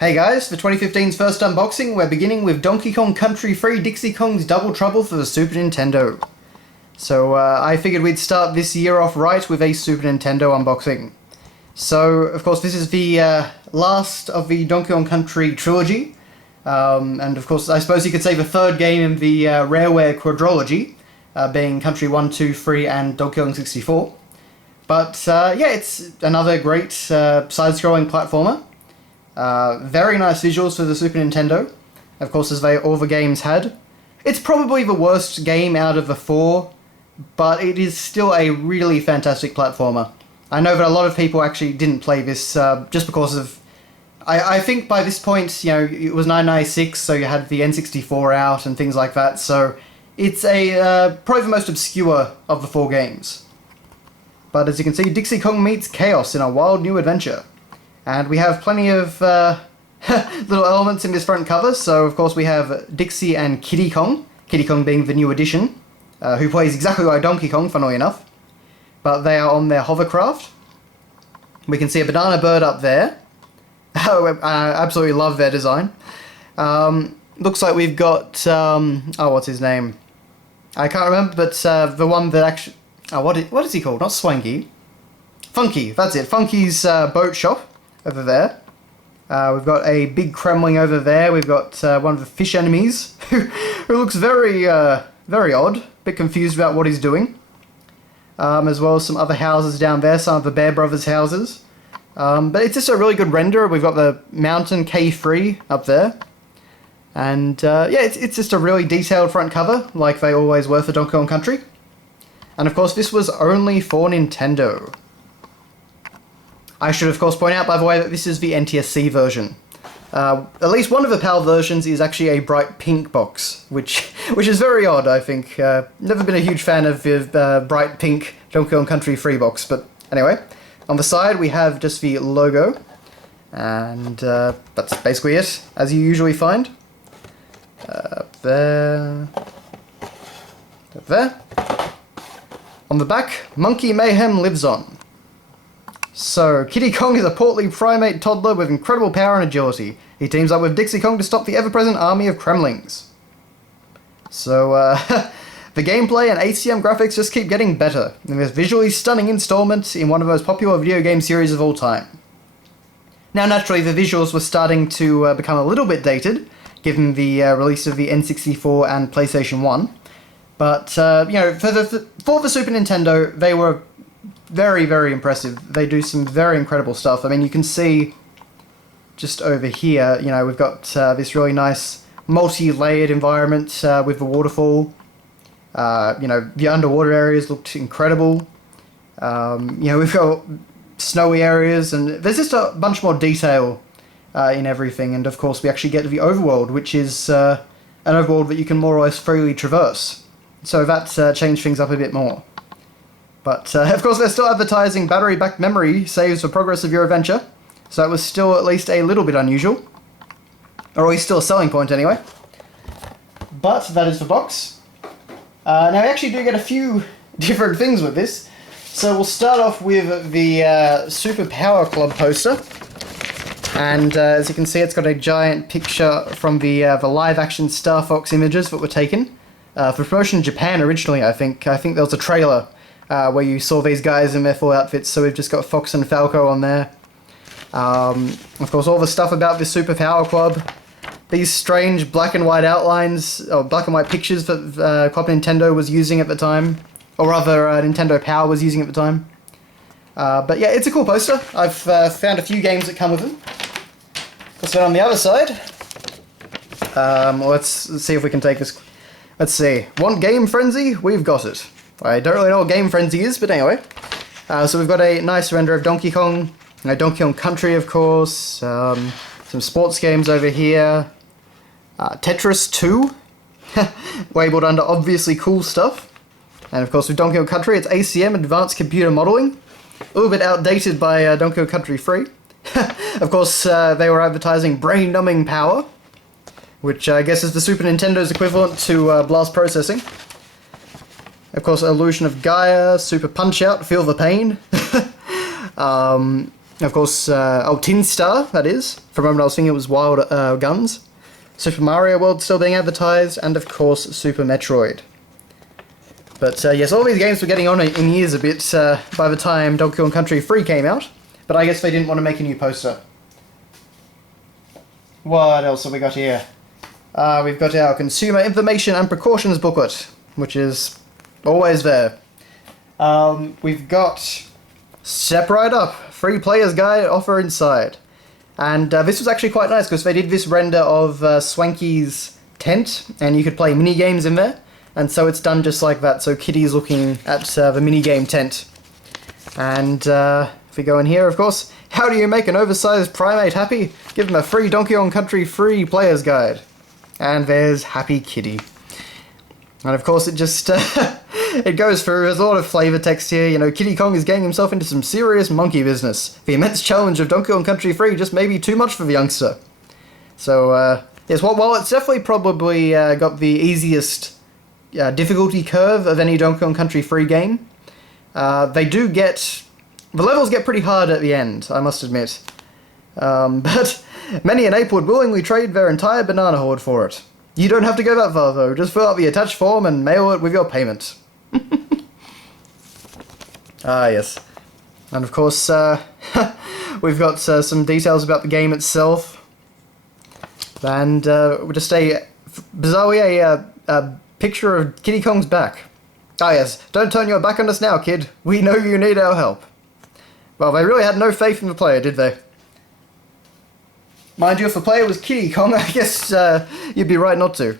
Hey guys, for 2015's first unboxing, we're beginning with Donkey Kong Country Free Dixie Kong's Double Trouble for the Super Nintendo. So I figured we'd start this year off right with a Super Nintendo unboxing. So, of course, this is the last of the Donkey Kong Country trilogy. And of course, I suppose you could say the third game in the Rareware quadrology, being Country 1, 2, 3, and Donkey Kong 64. But yeah, it's another great side-scrolling platformer. Very nice visuals for the Super Nintendo, of course, as all the games had. It's probably the worst game out of the four, but it is still a really fantastic platformer. I know that a lot of people actually didn't play this just because of... I think by this point, you know, it was 1996, so you had the N64 out and things like that, so it's probably the most obscure of the four games. But as you can see, Dixie Kong meets chaos in a wild new adventure. And we have plenty of little elements in this front cover. So, of course, we have Dixie and Kiddy Kong. Kiddy Kong being the new addition, who plays exactly like Donkey Kong, funnily enough. But they are on their hovercraft. We can see a banana bird up there. Oh, I absolutely love their design. Looks like we've got... oh, what's his name? I can't remember, but the one that actually... Oh, what is he called? Not Swanky. Funky, that's it. Funky's boat shop over there. We've got a big Kremling over there. We've got one of the fish enemies who looks very, very odd. Bit confused about what he's doing. As well as some other houses down there, some of the Bear Brothers houses. But it's just a really good render. We've got the Mountain K3 up there. And yeah, it's just a really detailed front cover, like they always were for Donkey Kong Country. And of course, this was only for Nintendo. I should, of course, point out, by the way, that this is the NTSC version. At least one of the PAL versions is actually a bright pink box, which is very odd, I think. Never been a huge fan of the bright pink Donkey Kong Country free box, but anyway. On the side, we have just the logo, and that's basically it, as you usually find. There. There. On the back, Monkey Mayhem lives on. So, Kiddy Kong is a portly primate toddler with incredible power and agility. He teams up with Dixie Kong to stop the ever-present army of Kremlings. So, the gameplay and HCM graphics just keep getting better in this visually stunning installment in one of the most popular video game series of all time. Now, naturally, the visuals were starting to become a little bit dated, given the release of the N64 and PlayStation 1. But, you know, for the Super Nintendo, they were very, very impressive. They do some very incredible stuff. I mean, you can see just over here, you know, we've got this really nice multi-layered environment with the waterfall. You know, the underwater areas looked incredible. You know, we've got snowy areas, and there's just a bunch more detail in everything. And, of course, we actually get to the overworld, which is an overworld that you can more or less freely traverse. So that changed things up a bit more. But, of course, they're still advertising battery-backed memory saves for progress of your adventure, so that was still at least a little bit unusual. Or at least still a selling point, anyway. But that is the box. Now, we actually do get a few different things with this. So we'll start off with the Super Power Club poster. And as you can see, it's got a giant picture from the live-action Star Fox images that were taken. For promotion in Japan originally, I think there was a trailer where you saw these guys in their full outfits, so we've just got Fox and Falco on there. Of course, all the stuff about this Super Power Club. These strange black and white outlines, or black and white pictures that Club Nintendo was using at the time. Or rather, Nintendo Power was using at the time. But yeah, it's a cool poster. I've found a few games that come with them. So on the other side, let's see if we can take this. Let's see. Want Game Frenzy? We've got it. I don't really know what Game Frenzy is, but anyway. So we've got a nice render of Donkey Kong. Donkey Kong Country, of course. Some sports games over here. Tetris 2. Labeled under obviously cool stuff. And of course with Donkey Kong Country, it's ACM, Advanced Computer Modeling. A little bit outdated by Donkey Kong Country 3. Of course, they were advertising brain-numbing power, which I guess is the Super Nintendo's equivalent to blast processing. Of course, Illusion of Gaia, Super Punch-Out, Feel the Pain. Of course, Tin Star, that is. For a moment I was thinking it was Wild Guns. Super Mario World still being advertised, and of course Super Metroid. But yes, all these games were getting on in years a bit by the time Donkey Kong Country 3 came out, but I guess they didn't want to make a new poster. What else have we got here? We've got our Consumer Information and Precautions booklet, which is always there. We've got Step Right Up, Free Player's Guide offer inside. And this was actually quite nice because they did this render of Swanky's tent, and you could play mini games in there. And so it's done just like that, so Kitty's looking at the minigame tent. And if we go in here, of course, how do you make an oversized primate happy? Give them a free Donkey Kong Country free player's guide. And there's Happy Kitty. And of course it just, it goes through, there's a lot of flavor text here. You know, Kitty Kong is getting himself into some serious monkey business. The immense challenge of Donkey Kong Country 3 just may be too much for the youngster. So, yes, while it's definitely probably got the easiest difficulty curve of any Donkey Kong Country 3 game, the levels get pretty hard at the end, I must admit. But many an ape would willingly trade their entire banana hoard for it. You don't have to go that far though, just fill out the attached form and mail it with your payment. Ah yes. And of course, we've got some details about the game itself. And just bizarrely a picture of Kitty Kong's back. Ah yes, don't turn your back on us now, kid. We know you need our help. Well, they really had no faith in the player, did they? Mind you, if the player was Kitty Kong, I guess you'd be right not to.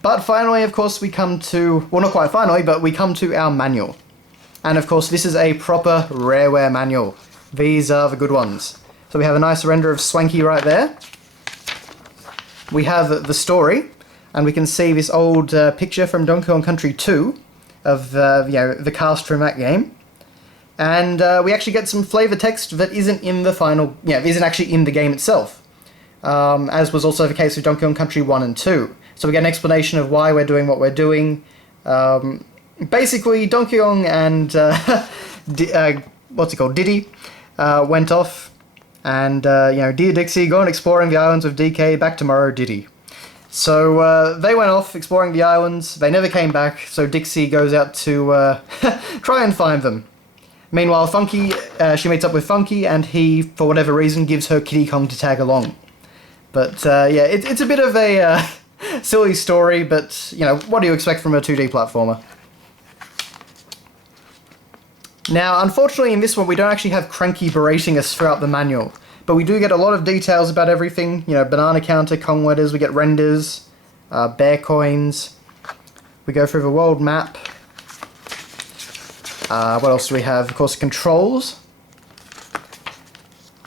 But finally, of course, we come to... Well, not quite finally, but we come to our manual. And of course, this is a proper Rareware manual. These are the good ones. So we have a nice render of Swanky right there. We have the story. And we can see this old picture from Donkey Kong Country 2 of the cast from that game. And we actually get some flavor text that isn't in the final... isn't actually in the game itself. As was also the case with Donkey Kong Country 1 and 2. So we get an explanation of why we're doing what we're doing. Basically, Donkey Kong and Diddy went off. And, dear Dixie, go on exploring the islands of DK, back tomorrow, Diddy. So they went off exploring the islands, they never came back, so Dixie goes out to try and find them. Meanwhile, Funky, she meets up with Funky, and he, for whatever reason, gives her Kitty Kong to tag along. But it's a bit of a silly story, but, what do you expect from a 2D platformer? Now, unfortunately in this one we don't actually have Cranky berating us throughout the manual. But we do get a lot of details about everything, banana counter, Kong letters, we get renders, bear coins, we go through the world map. What else do we have? Of course, controls.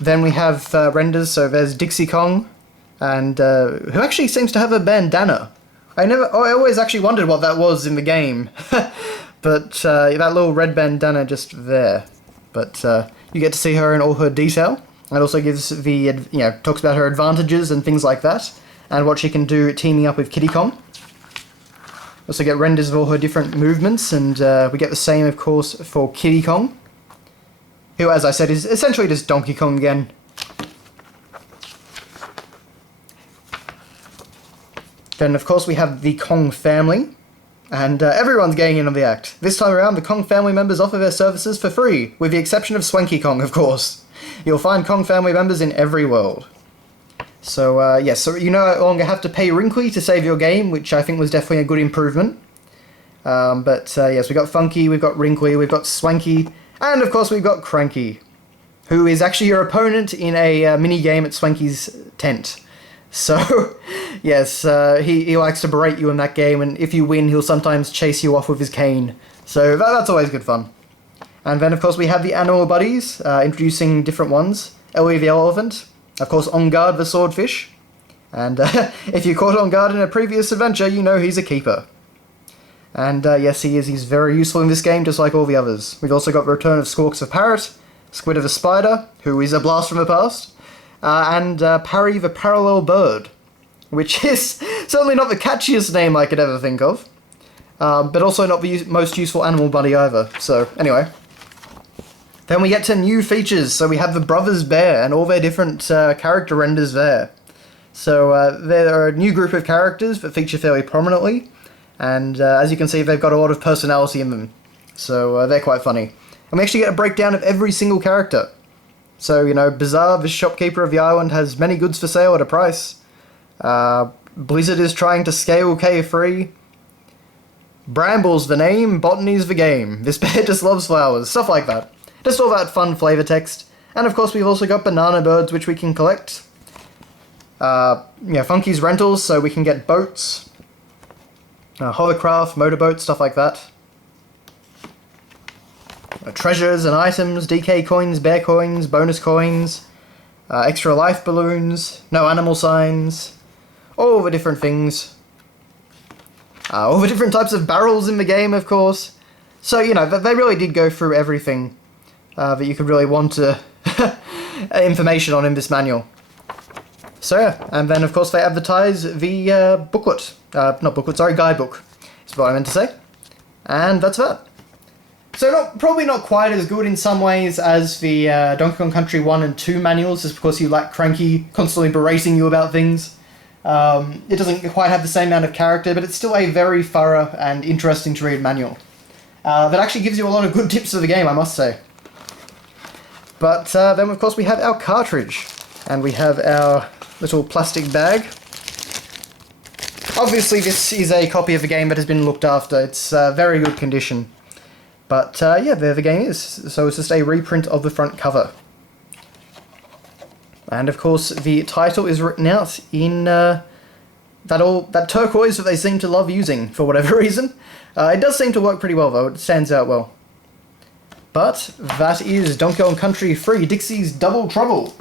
Then we have renders, so there's Dixie Kong, and who actually seems to have a bandana. I always actually wondered what that was in the game. But that little red bandana just there. But you get to see her in all her detail. It also gives the, talks about her advantages and things like that, and what she can do teaming up with Kitty Kong. Also get renders of all her different movements, and we get the same, of course, for Kitty Kong, who, as I said, is essentially just Donkey Kong again. Then, of course, we have the Kong family, and everyone's getting in on the act. This time around, the Kong family members offer their services for free, with the exception of Swanky Kong, of course. You'll find Kong family members in every world. So, yes, so you no longer have to pay Wrinkly to save your game, which I think was definitely a good improvement. Yes, we've got Funky, we've got Wrinkly, we've got Swanky, and of course we've got Cranky, who is actually your opponent in a mini-game at Swanky's tent. So, yes, he likes to berate you in that game, and if you win, he'll sometimes chase you off with his cane. So that's always good fun. And then, of course, we have the animal buddies, introducing different ones. Ellie the elephant, of course, On Guard the swordfish, and if you caught On Guard in a previous adventure, you know he's a keeper. And yes, he is. He's very useful in this game, just like all the others. We've also got the return of Squawks the parrot, Squid of the spider, who is a blast from the past, and Parry the parallel bird, which is certainly not the catchiest name I could ever think of, but also not the most useful animal buddy either. So, anyway. Then we get to new features. So we have the Brothers Bear and all their different character renders there. So there are a new group of characters that feature fairly prominently. And as you can see, they've got a lot of personality in them. So they're quite funny. And we actually get a breakdown of every single character. So, you know, Bizarre, the shopkeeper of the island, has many goods for sale at a price. Blizzard is trying to scale K3. Bramble's the name, botany's the game. This bear just loves flowers. Stuff like that. Just all that fun flavor text. And of course we've also got banana birds which we can collect. Funky's rentals, so we can get boats. Hovercraft, motorboats, stuff like that. Treasures and items, DK coins, bear coins, bonus coins, extra life balloons, no animal signs, all the different things. All the different types of barrels in the game, of course. So, you know, they really did go through everything that you could really want to information on in this manual. So, yeah, and then, of course, they advertise the booklet. Not booklet, sorry, guidebook, is what I meant to say. And that's that. So probably not quite as good in some ways as the Donkey Kong Country 1 and 2 manuals, just because you lack Cranky constantly berating you about things. It doesn't quite have the same amount of character, but it's still a very thorough and interesting to read manual. That actually gives you a lot of good tips for the game, I must say. But then, of course, we have our cartridge, and we have our little plastic bag. Obviously, this is a copy of the game that has been looked after. It's very good condition. But yeah, there the game is. So it's just a reprint of the front cover. And of course, the title is written out in that turquoise that they seem to love using for whatever reason. It does seem to work pretty well though, it stands out well. But that is Donkey Kong Country 3 Dixie's Double Trouble.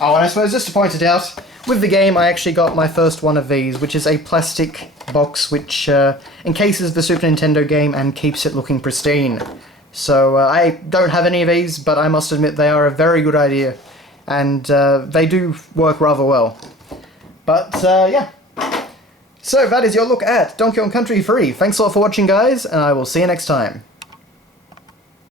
Oh, and I suppose just to point it out, with the game I actually got my first one of these, which is a plastic box which encases the Super Nintendo game and keeps it looking pristine. So I don't have any of these, but I must admit they are a very good idea, and they do work rather well. But yeah. So that is your look at Donkey Kong Country 3. Thanks a lot for watching, guys, and I will see you next time.